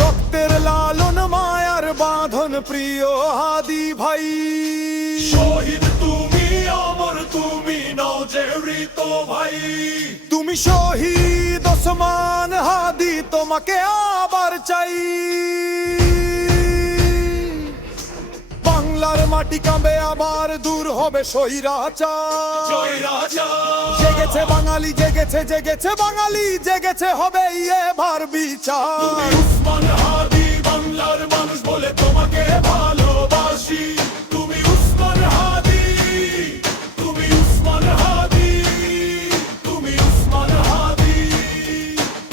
রক্তের লালন মায়ার বাঁধন প্রিয় হাদি ভাই, শহীদ তুমি অমর তুমি নও যে মৃত ভাই। তুমি শহীদ ওসমান হাদি, তোমাকে আবার চাই। বাংলার মাটি কাঁবে আবার, দূর হবে স্বৈরাচার। জেগেছে বাঙালি, জেগেছে জেগেছে বাঙালি, জেগেছে হবে এবার বিচার। উসমান হাদি বাংলার মানুষ বলে তোমাকে ভালোবাসি। তুমি উসমান হাদি, তুমি উসমান হাদি, তুমি উসমান হাদি।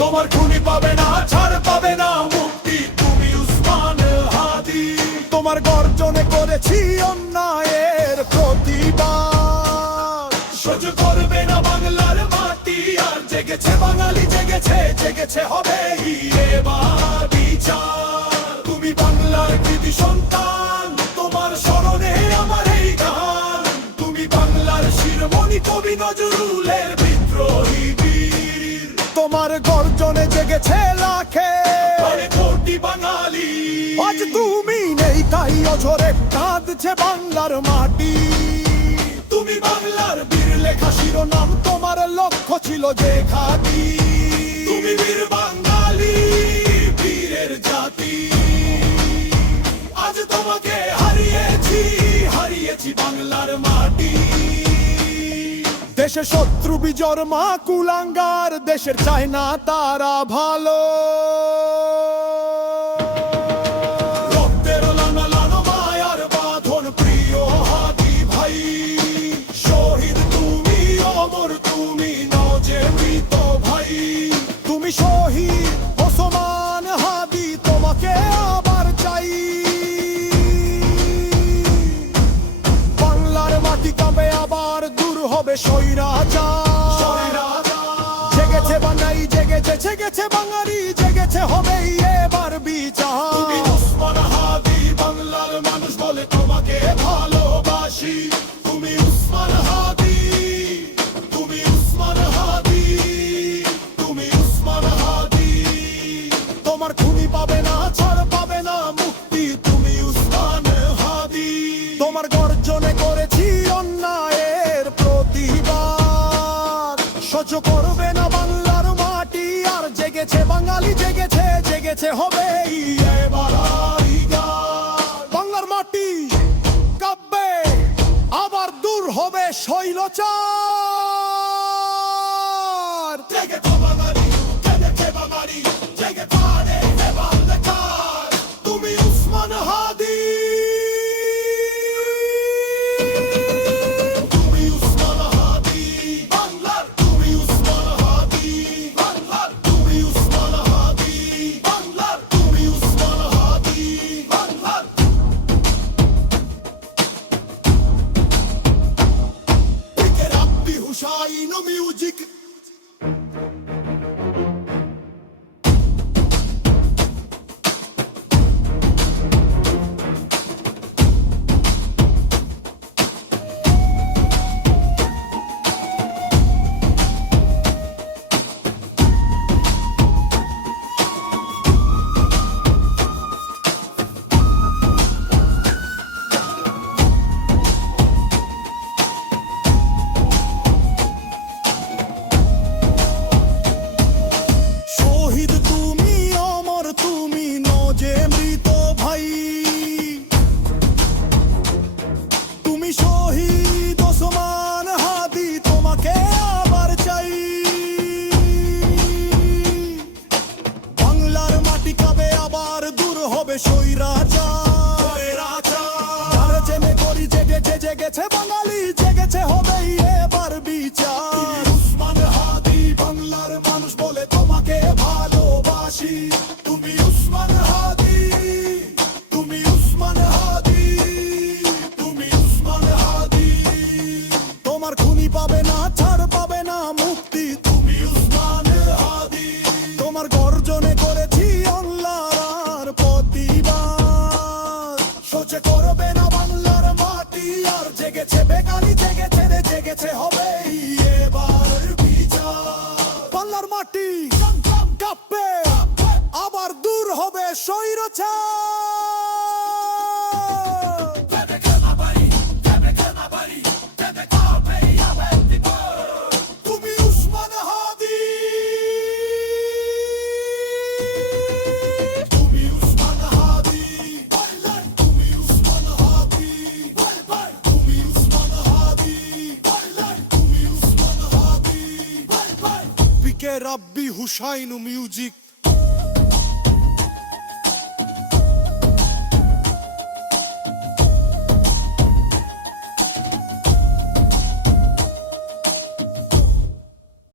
তোমার খুনি পাবে না, ছাড় পাবে না মুক্তি, তুমি উসমান হাদি। তোমার গর্জনে করেছি অন্যায়ের প্রতিবাদ, সহ্য করবে না বাংলার মাটি আর। জেগেছে বাঙালি, জেগেছে জেগেছে হবে এবার বিচার। তুমি বাংলার কৃতি সন্তান, তোমার স্মরণে আমার এই গান। তুমি বাংলার শিরোমণি কবি নজরুলের বিদ্রোহী বীর। তোমার গর্জনে জেগেছে লাখে কোটি বাঙালি। আজ তুমি নেই তাই অঝরে কাঁদছে বাংলার মাটি। তুমি বাংলার বীর লেখা শিরোনাম, তোমার লক্ষ্য ছিল যে ঘাটি। তুমি বীর বাঙালি, বীরের জাতি। আজ তোমাকে হারিয়েছি, হারিয়েছি বাংলার মাটি। দেশে শত্রু বিজর মা কুলাঙ্গার, দেশের চায় না তারা ভালো। রক্তের লানা লানা মায়ার বাঁধন প্রিয় হাদি ভাই। শহীদ তুমি অমর তুমি নও যে মৃত ভাই। তুমি শহীদ ওসমান হাদি, তোমাকে আবার চাই। বাংলার মাটি কাঁবে আবার, দূর হবে স্বৈরাচার। জেগেছে বাঙালি, জেগেছে জেগেছে বাঙালি, জেগেছে হবে এবার বিচার। তুমি উসমান হাদি বাংলার মানুষ বলে তোমাকে ভালোবাসি। তুমি উসমান হাদি, তুমি উসমান হাদি, তুমি উসমান হাদি। তোমার খুনি পাবে না, ছাড় পাবে না মুক্তি, তুমি উসমান হাদি। তোমার গর্জনে করেছি অন্যায়ের প্রতিবাদ, সহ্য করবে না বাংলার মাটি আর। জেগেছে বাঙালি, জেগেছে জেগেছে হবে এবার বিচার। বাংলার মাটি কাঁপবে আবার, দূর হবে শৈলচার। জেগেছে বাঙালি, জেগেছে বাঙালি, জেগে পারে এবার লেখার। তুমি উসমান হাদি, তুমি উসমান হাদি বাংলার। তুমি উসমান হাদি বাংলার, তুমি উসমান হাদি বাংলার, তুমি উসমান হাদি বাংলার। পিকের আব্দি হুসাইন মিউজিক। শহীদ তুমি অমর তুমি নও যে মৃত ভাই। তুমি শহীদ ওসমান হাদি, তোমাকে আবার চাই। বাংলার মাটি কাঁবে আবার, দূর হবে স্বৈরাচার। যার জেনে করি জেগেছে জেগেছে বাঙালি, জেগেছে হবে এবার বিচার। উসমান হাদি বাংলার মানুষ বলে তোমাকে ভালোবাসি। তুমি উসমান হাদি, তুমি উসমান হাদি, তুমি উসমান হাদি। তোমার খুনি পাবে না, ছাড় পাবে না মুক্তি, তুমি উসমান হাদি। তোমার গর্জনে করেছি অন্যায়ের প্রতিবাদ, সহ্য করবে না বাংলার মাটি আর। জেগেছে বেকারি, জেগেছে রে জেগেছে হবে এবার বিচার। বাংলার মাটি কাঁপবে কাঁপবে রোছা তুমি উসমান হাদি তুমি উসমান হাদি তুমি উসমান হাদি তুমি উসমান হাদি তুমি উসমান হাদি পিকে রাব্বি হুসাইন মিউজিক